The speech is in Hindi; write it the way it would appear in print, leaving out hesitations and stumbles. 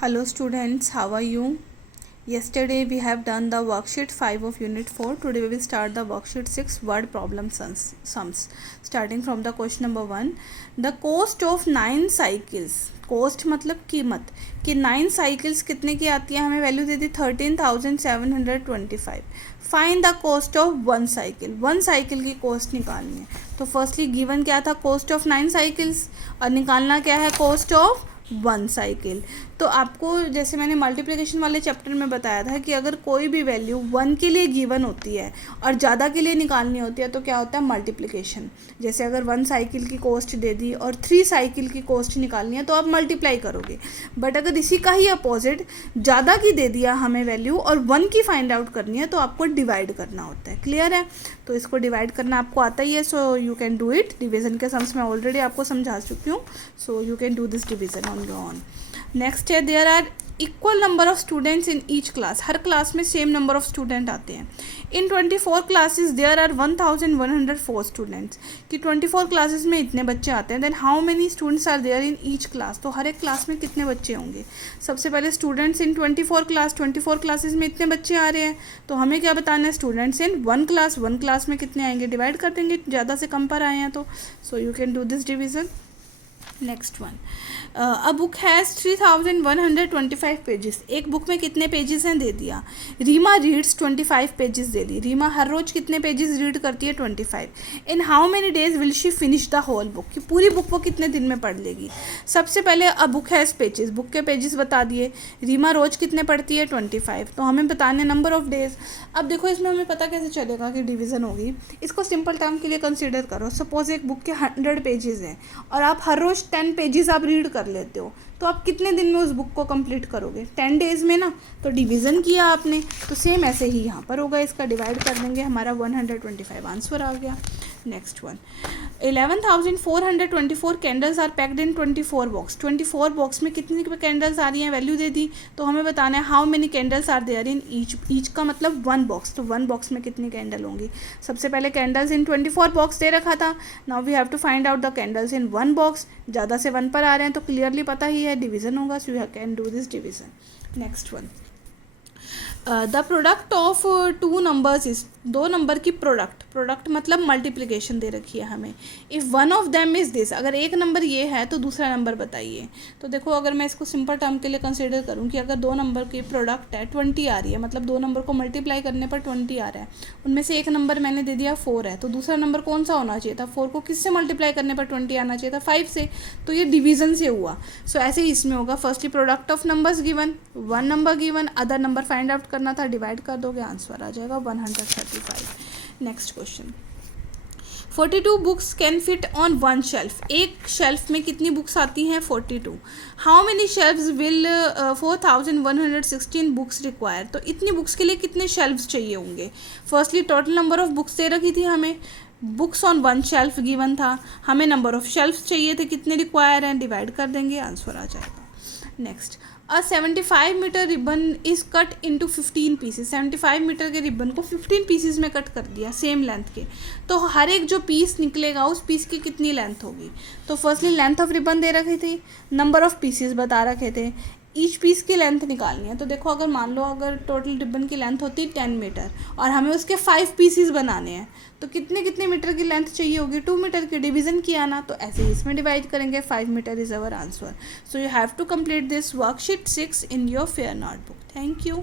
Hello students, how are you? Yesterday we have done the worksheet 5 of unit 4. Today we will start the worksheet 6 word problem sums. Starting from the question number 1. The cost of 9 cycles. cost मतलब कीमत कि 9 cycles कितने की आती है, हमें value they the 13,725. Find the cost of 1 cycle. 1 cycle की कॉस्ट निकालनी है. तो फर्स्टली गिवन क्या था, कॉस्ट ऑफ 9 साइकिल्स, और निकालना क्या है, कॉस्ट ऑफ 1 साइकिल. तो आपको जैसे मैंने मल्टीप्लिकेशन वाले चैप्टर में बताया था कि अगर कोई भी वैल्यू 1 के लिए गिवन होती है और ज़्यादा के लिए निकालनी होती है तो क्या होता है, मल्टीप्लिकेशन. जैसे अगर 1 साइकिल की कॉस्ट दे दी और 3 साइकिल की कॉस्ट निकालनी है तो आप मल्टीप्लाई करोगे. बट अगर इसी का ही अपोजिट ज़्यादा की दे दिया हमें वैल्यू और 1 की फाइंड आउट करनी है तो आपको डिवाइड करना होता है. क्लियर है? तो इसको डिवाइड करना आपको आता ही है, so you can do it. Division के सम्स में ऑलरेडी आपको समझा चुकी हूँ, so you can do this division on your own. Next है, there are equal number of students in each class. हर क्लास में सेम नंबर ऑफ स्टूडेंट आते हैं. In 24 classes there are 1104 students. कि 24 क्लासेस में इतने बच्चे आते हैं. Then how many students are there in each class. तो हर एक क्लास में कितने बच्चे होंगे. सबसे पहले स्टूडेंट्स इन 24 क्लासेस में इतने बच्चे आ रहे हैं, तो हमें क्या बताना है, स्टूडेंट्स इन 1 क्लास में कितने आएंगे, डिवाइड कर देंगे ज़्यादा से कम पर आए हैं तो. So you can do this division. Next one, a book has 3125 pages. एक बुक में कितने पेजेस हैं दे दिया. रीमा रीड्स 25 पेजेस दे दी. रीमा हर रोज़ कितने पेजेस रीड करती है, 25. In how many days will she finish the whole book. कि पूरी बुक वो कितने दिन में पढ़ लेगी. सबसे पहले अ बुक हैज़ पेजेस, बुक के पेजेस बता दिए. रीमा रोज़ कितने पढ़ती है, 25. तो हमें बताने नंबर ऑफ डेज. अब देखो इसमें हमें पता कैसे चलेगा कि डिवीज़न होगी. इसको सिंपल टर्म के लिए कंसिडर करो. सपोज एक बुक के 100 पेजेस हैं और आप हर रोज़ 10 पेजेस आप रीड कर लेते हो, तो आप कितने दिन में उस बुक को कंप्लीट करोगे, 10 डेज़ में ना. तो डिवीज़न किया आपने, तो सेम ऐसे ही यहाँ पर होगा. इसका डिवाइड कर देंगे, हमारा 125 आंसर आ गया. Next one, 11,424 candles are packed in 24 box. 24 box में कितनी कैंडल्स आ रही हैं, वैल्यू दे दी. तो हमें बताना है how many candles are there in each का मतलब 1 बॉक्स. तो 1 बॉक्स में कितनी कैंडल होंगी. सबसे पहले कैंडल्स इन 24 बॉक्स दे रखा था. Now we have to find out the candles in 1 box. ज़्यादा से 1 पर आ रहे हैं तो क्लियरली पता ही है डिवीज़न होगा. सो you can do this division. Next one, the product of 2 numbers is. 2 number की प्रोडक्ट मतलब मल्टीप्लिकेशन दे रखी है हमें. If one of them is this, अगर एक नंबर ये है तो दूसरा नंबर बताइए. तो देखो अगर मैं इसको सिंपल टर्म के लिए कंसीडर करूँ कि अगर 2 नंबर की प्रोडक्ट है 20 आ रही है, मतलब 2 नंबर को मल्टीप्लाई करने पर 20 आ रहा है. उनमें से एक नंबर मैंने दे दिया 4 है, तो दूसरा नंबर कौन सा होना चाहिए था, 4 को किससे मल्टीप्लाई करने पर 20 आना चाहिए था, 5 से. तो ये डिवीज़न से हुआ. सो ऐसे ही इसमें होगा. Firstly product of numbers given, 1 number given, other number find out करना था, डिवाइड कर दोगे आंसर आ जाएगा 135. Next question, 42 books can fit on 1 shelf. एक शेल्फ में कितनी बुक्स आती हैं, 42. How many shelves will 4116 books require. तो इतनी बुक्स के लिए कितने शेल्फ्स चाहिए होंगे. Firstly total number of books दे रखी थी हमें, बुक्स ऑन 1 शेल्फ गिवन था, हमें नंबर ऑफ शेल्फ्स चाहिए थे, कितने रिक्वायर हैं, डिवाइड कर देंगे आंसर आ जाएगा. Next, a 75 metre ribbon is cut into 15 pieces. 75 metre के रिबन को 15 पीसेस में कट कर दिया सेम लेंथ के. तो हर एक जो पीस निकलेगा उस पीस की कितनी लेंथ होगी. तो फर्स्टली लेंथ ऑफ रिबन दे रखी थी, नंबर ऑफ पीसेस बता रखे थे, ईच पीस की लेंथ निकालनी है. तो देखो अगर मान लो अगर टोटल रिबन की लेंथ होती है 10 मीटर और हमें उसके 5 पीसेस बनाने हैं, तो कितने मीटर की लेंथ चाहिए होगी, 2 मीटर की. डिवीज़न किया ना, तो ऐसे ही इसमें डिवाइड करेंगे. 5 metre is our answer. So you have to complete this worksheet 6 in your fair notebook. Thank you.